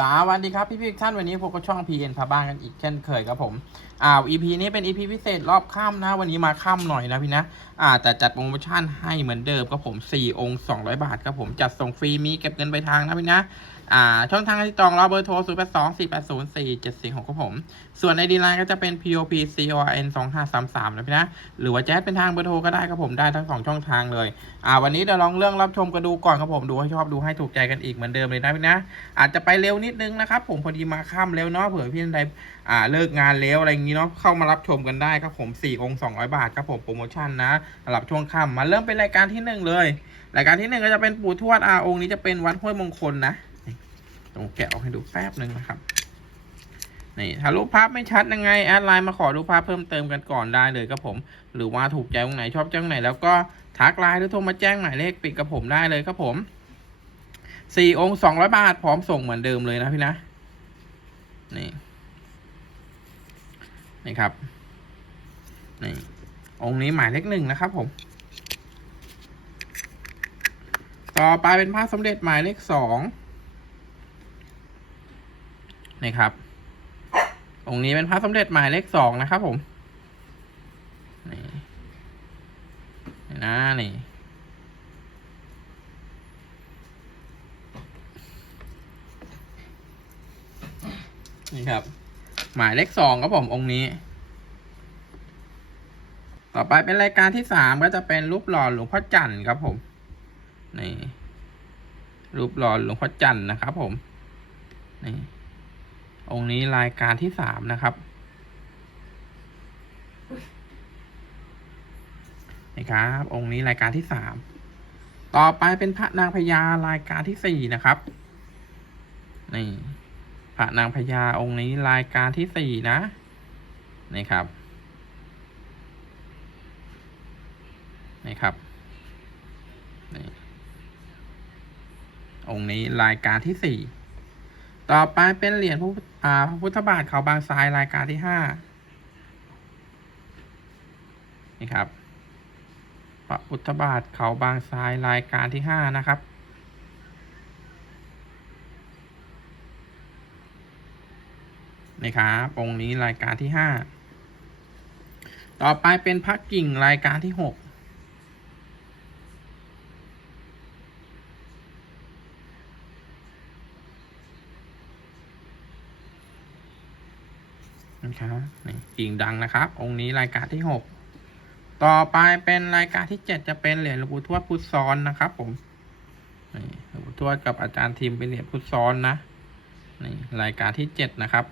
สวัสดีครับพี่พี่ท่านวันนี้พบกับช่อง PN พาบ้านกันอีกเช่นเคยครับผมอ่า EP นี้เป็น EP พิเศษรอบค่ำนะ วันนี้มาค่ำหน่อยนะพี่นะอ่าแต่จัดโปรโมชั่นให้เหมือนเดิมครับผม4องค์200 บาทครับผมจัดส่งฟรีมีเก็บเงินไปลายทางนะพี่นะ อ่าช่องทางการติดต่อเราเบอร์โทร 0 8 2 4 8 0 4 7 4 6ครับผม ส่วนในดีไลน์ก็จะเป็น POP CON 2533นะพี่นะ หรือว่าแจ๊ดเป็นทางเบอร์โทรก็ได้ครับผมได้ทั้งสองช่องทางเลย อ่าวันนี้เดี๋ยวลองเรื่องรับชมกันดูก่อนครับผมดูให้ชอบดูให้ถูกใจกันอีกเหมือนเดิมเลยนะพี่นะ อาจจะไปเร็วนิดนึงนะครับผมพอดีมาค่ำเร็วเนาะเผื่อพี่ท่านใดอ่าเลิกงานเร็วอะไรอย่างนี้เนาะเข้ามารับชมกันได้ครับผม4องค์200 บาทครับผมโปรโมชั่นนะสำหรับช่วงค่ำมาเริ่มเป็นรายการที่หนึ่งเลย รายการที่หนึ่งก็จะเป็นปู่ทวดอาองค์นี้จะเป็นวัดห้วยมงคลนะ นี่ต้องแกะออกให้ดูแป๊บหนึ่งนะครับนี่ถ้ารูปภาพไม่ชัดยังไงแอดไลน์มาขอรูปภาพเพิ่มเติมกันก่อนได้เลยครับผม หรือว่าถูกใจตรงไหนชอบจตรงไหน แล้วก็ทักไลน์หรือโทรมาแจ้งหมายเลขปิดกับผมได้เลยครับผมสี่องค์สองร้อยบาทพร้อมส่งเหมือนเดิมเลยนะพี่นะ นี่นี่ครับนี่องค์นี้หมายเลขหนึ่งนะครับผม ต่อไปเป็นพระสมเด็จหมายเลขสอง นี่ครับ องค์นี้เป็นพระสมเด็จหมายเลขสองนะครับผมนี่นี่นะนี่นี่ครับ หมายเลขสองครับผมองค์นี้ ต่อไปเป็นรายการที่สามก็จะเป็นรูปหล่อหลวงพ่อจันทร์ครับผมนี่รูปหล่อหลวงพ่อจันทร์นะครับผมนี่ องค์นี้รายการที่สามนะครับนี่ครับ องค์นี้รายการที่สาม ต่อไปเป็นพระนางพญารายการที่สี่นะครับ นี่ พระนางพญาองค์นี้รายการที่สี่นะ นี่ครับ นี่ครับ นี่ องค์นี้รายการที่สี่ ต่อไปเป็นเหรียญพระพุทธบาทเขาบางทรายรายการที่ห้านี่ครับพระพุทธบาทเขาบางทรายรายการที่ห้านะครับ นี่ครับองค์นี้รายการที่ห้าต่อไปเป็นพระกิ่งรายการที่หก นะครับนี่กิ่งดังนะครับ องค์นี้รายการที่หกต่อไปเป็นรายการที่เจ็ดจะเป็นเหรียญหลวงปู่ทวดพุทธซ้อนนะครับ ผมนี่หลวงปู่ทวดกับอาจารย์ทีมเป็นเหรียญพุทธซ้อนนะนี่รายการที่เจ็ดนะครับ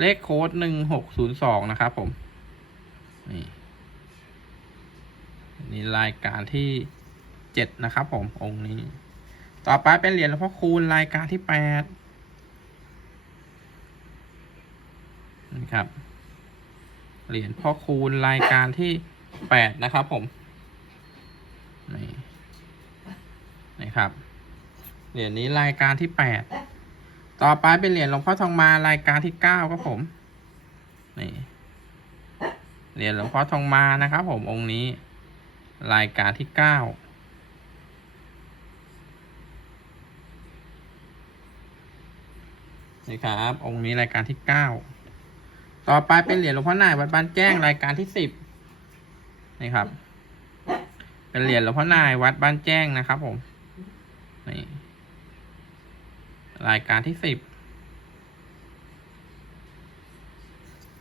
เลขโค้ดหนึ่งหกศูนย์สองนะครับ ผมนี่นี่รายการที่เจ็ดนะครับ ผมองค์นี้ ต่อไปเป็นเหรียญหลวงพ่อคูณรายการที่แปด นี่ครับ เหรียญพ่อคูณรายการที่แปดนะครับผม นี่นี่ครับ เหรียญนี้รายการที่แปด ต่อไปเป็นเหรียญหลวงพ่อทองมารายการที่เก้าครับผม นี่ เหรียญหลวงพ่อทองมานะครับผมองค์นี้ รายการที่เก้านี่ครับ องค์นี้รายการที่เก้า ต่อไปเป็นเหรียญหลวงพ่อหน่ายวัดบ้านแจ้งรายการที่สิบนี่ครับ เป็นเหรียญหลวงพ่อหน่ายวัดบ้านแจ้งนะครับ ผมนี่รายการที่สิบ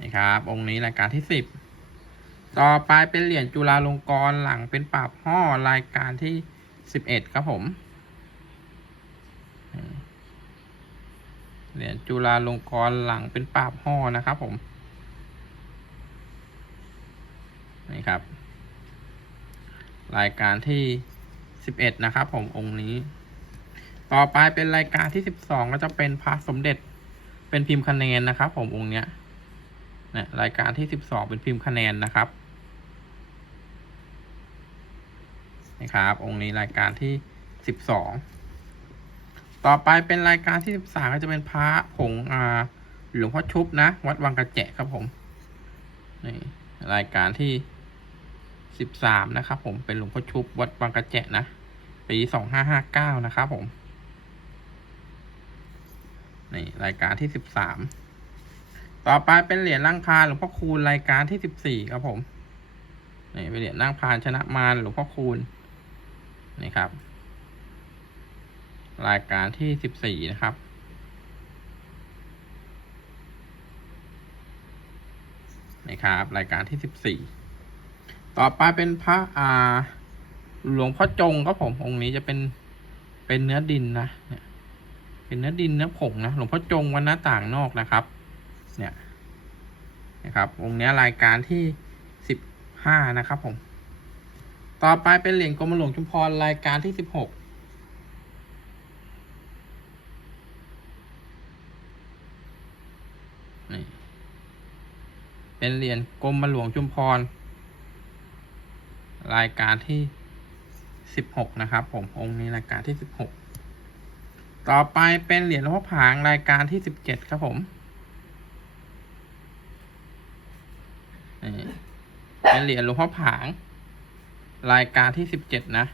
นี่ครับ องค์นี้รายการที่สิบต่อไปเป็นเหรียญจุฬาลงกรณ์หลังเป็นปราบห่อรายการที่สิบเอ็ดครับผมเหรียญจุฬาลงกรณ์หลังเป็นปราบห่อนะครับผม นี่ครับ รายการที่สิบเอ็ดนะครับ ผมองค์นี้ ต่อไปเป็นรายการที่สิบสองก็จะเป็นพระสมเด็จเป็นพิมพ์คะแนนนะครับ ผมองค์เนี้ยนี่รายการที่สิบสองเป็นพิมพ์คะแนนนะครับนี่ครับ องค์นี้รายการที่สิบสองต่อไปเป็นรายการที่สิบสามก็จะเป็นพระผงอ่าหลวงพ่อชุบนะ วัดวังกระแจะครับผมนี่รายการที่ สิบสามนะครับผมเป็นหลวงพ่อชุบวัดวังกระแจะนะปีสองห้าห้าเก้านะครับผมนี่รายการที่สิบสามต่อไปเป็นเหรียญร่างพาหลวงพ่อคูณรายการที่สิบสี่ครับผมนี่เป็นเหรียญนั่งพานชนะมารหลวงพ่อคูณนี่ครับ รายการที่สิบสี่นะครับนี่ครับรายการที่สิบสี่ ต่อไปเป็นพระอ่า หลวงพ่อจงครับผมองค์นี้จะเป็นเป็นเนื้อดินนะเนี่ยเป็นเนื้อดินเนื้อผงนะหลวงพ่อจงวันหน้าต่างนอกนะครับ เนี่ยนะครับองค์นี้รายการที่สิบห้านะครับผม ต่อไปเป็นเหรียญกรมหลวงชุมพรรายการที่สิบหกนี่เป็นเหรียญกรมหลวงชุมพร รายการที่สิบหกนะครับ ผมองค์นี้รายการที่สิบหกต่อไปเป็นเหรียญหลวงพ่อผางรายการที่สิบเจ็ดครับผมเป็นเหรียญหลวงพ่อผาง รายการที่สิบเจ็ดนะ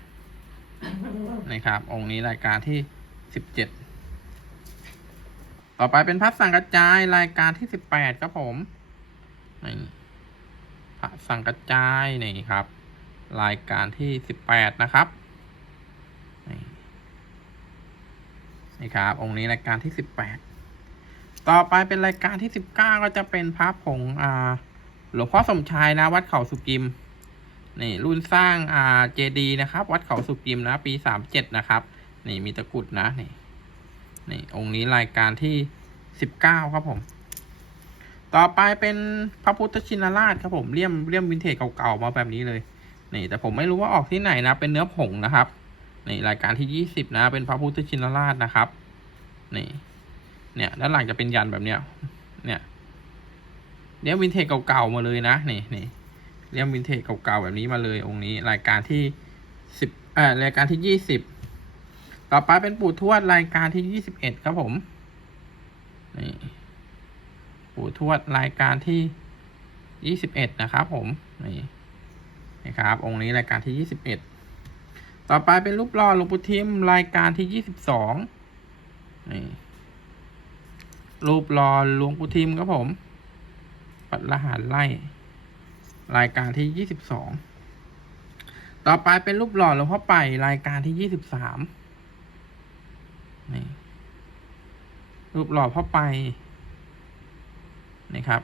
นี่ครับ องค์นี้รายการที่สิบเจ็ดต่อไปเป็นพระสังกระจายรายการที่สิบแปดครับผมนี่พระสังกระจายนี่ครับ รายการที่สิบแปดนะครับนี่ครับ องค์นี้รายการที่สิบแปดต่อไปเป็นรายการที่สิบเก้าก็จะเป็นพระผงอ่าหลวงพ่อสมชายนะวัดเขาสุกิมนี่รุ่นสร้างอ่าเจดีนะครับ วัดเขาสุกิมนะ ปีสามเจ็ดนะครับ นี่มีตะกุดนะนี่นี่องค์นี้รายการที่สิบเก้าครับผม ต่อไปเป็นพระพุทธชินราชครับผมเลี่ยมเลี่ยมวินเทจเก่าๆมาแบบนี้เลย นี่แต่ผมไม่รู้ว่าออกที่ไหนนะ เป็นเนื้อผงนะครับนี่รายการที่ยี่สิบนะ เป็นพระพุทธชินราชนะครับนี่เนี่ยด้านหลังจะเป็นยันแบบเนี้ย เนี่ยเลี่ยมวินเทจเก่าๆมาเลยนะนี่นี่เลี่ยมวินเทจเก่าๆแบบนี้มาเลยองค์นี้ รายการที่สิบเอ่อรายการที่ยี่สิบต่อไปเป็นปู่ทวดรายการที่ยี่สิบเอ็ดครับผมนี่ปู่ทวดรายการที่ยี่สิบเอ็ดนะครับผมนี่ นะครับ องค์นี้รายการที่ยี่สิบเอ็ดต่อไปเป็นรูปหล่อหลวงปู่ทิมรายการที่ยี่สิบสองนี่ รูปหล่อหลวงปู่ทิมครับผม ปัดรหัสไล่ รายการที่ยี่สิบสองต่อไปเป็นรูปหล่อหลวงพ่อไปรายการที่ยี่สิบสามนี่ รูปหล่อพ่อไปนี่ครับ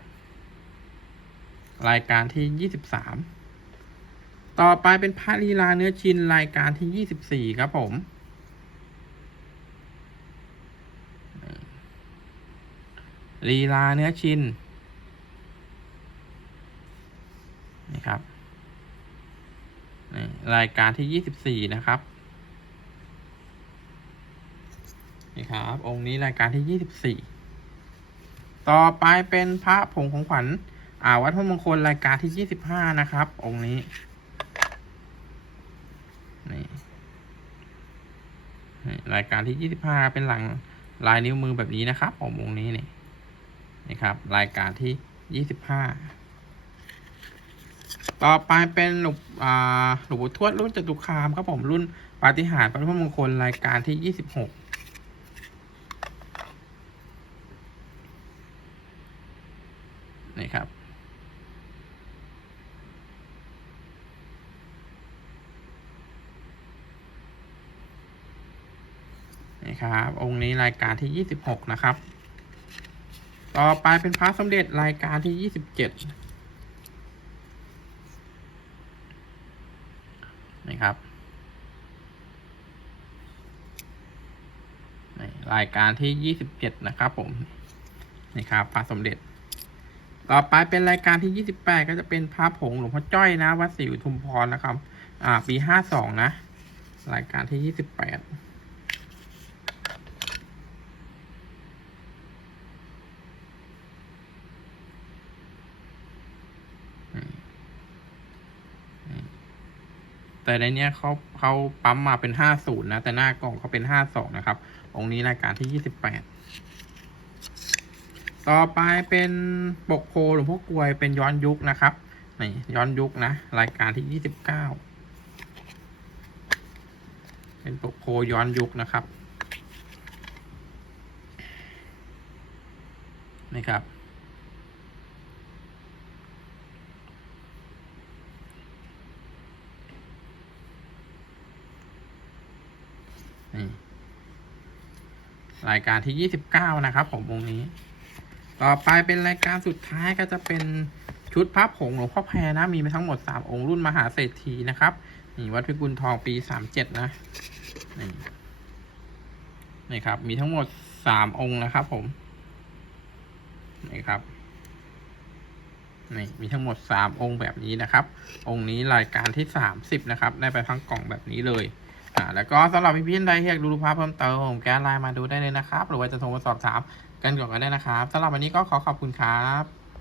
รายการที่ยี่สิบสาม ต่อไปเป็นพระลีลาเนื้อชินรายการที่ยี่สิบสี่ครับผม ลีลาเนื้อชินนี่ครับรายการที่ยี่สิบสี่นะครับ นี่ครับ องค์นี้รายการที่ยี่สิบสี่ต่อไปเป็นพระผงของขวัญอ่าวัดพระมงคลรายการที่ยี่สิบห้านะครับ องค์นี้นี่ รายการที่ยี่สิบห้าเป็นหลังลายนิ้วมือแบบนี้นะครับผมองค์นี้นี่นี่ครับ รายการที่ยี่สิบห้าต่อไปเป็นหลวงอ่าหลวงปู่ทวดรุ่นจตุคามครับผมรุ่นปาฏิหาริย์พระมงคลรายการที่ยี่สิบหกนี่ครับ ครับ องค์นี้รายการที่ยี่สิบหกนะครับ ต่อไปเป็นพระสมเด็จรายการที่ยี่สิบเจ็ดนี่ครับรายการที่ยี่สิบเจ็ดนะครับผมนี่ครับพระสมเด็จ ต่อไปเป็นรายการที่ยี่สิบแปดก็จะเป็นพระผงหลวงพ่อจ้อยนะวัดศรีอุทุมพรนะครับ อ่า ปีห้าสองนะ รายการที่ยี่สิบแปด แต่ในเนี้ยเขาเขาปั๊มมาเป็นห้าศูนย์นะ แต่หน้ากล่องเขาเป็นห้าสองนะครับ องค์นี้รายการที่ยี่สิบแปดต่อไปเป็นปกโพหลวงพ่อกลวยเป็นย้อนยุคนะครับนี่ย้อนยุคนะ รายการที่ยี่สิบเก้าเป็นปกโพย้อนยุคนะครับนี่ครับ นี่รายการที่ยี่สิบเก้านะครับผมวงนี้ ต่อไปเป็นรายการสุดท้ายก็จะเป็นชุดพระผงหลวงพ่อแพรนะ มีมาทั้งหมดสามองค์รุ่นมหาเศรษฐีนะครับนี่วัดพิกุลทองปีสามเจ็ดนะนี่นี่ครับ มีทั้งหมดสามองค์นะครับ ผมนี่ครับนี่มีทั้งหมดสามองค์แบบนี้นะครับ องค์นี้รายการที่สามสิบนะครับ ได้ไปทั้งกล่องแบบนี้เลย อ่าแล้วก็สำหรับพี่ๆท่านใดที่อยากดูรูปภาพเพิ่มเติมผมแก้ไลน์มาดูได้เลยนะครับ หรือว่าจะโทรมาสอบถามกันก่อนก็ได้นะครับสำหรับวันนี้ก็ขอขอบคุณครับ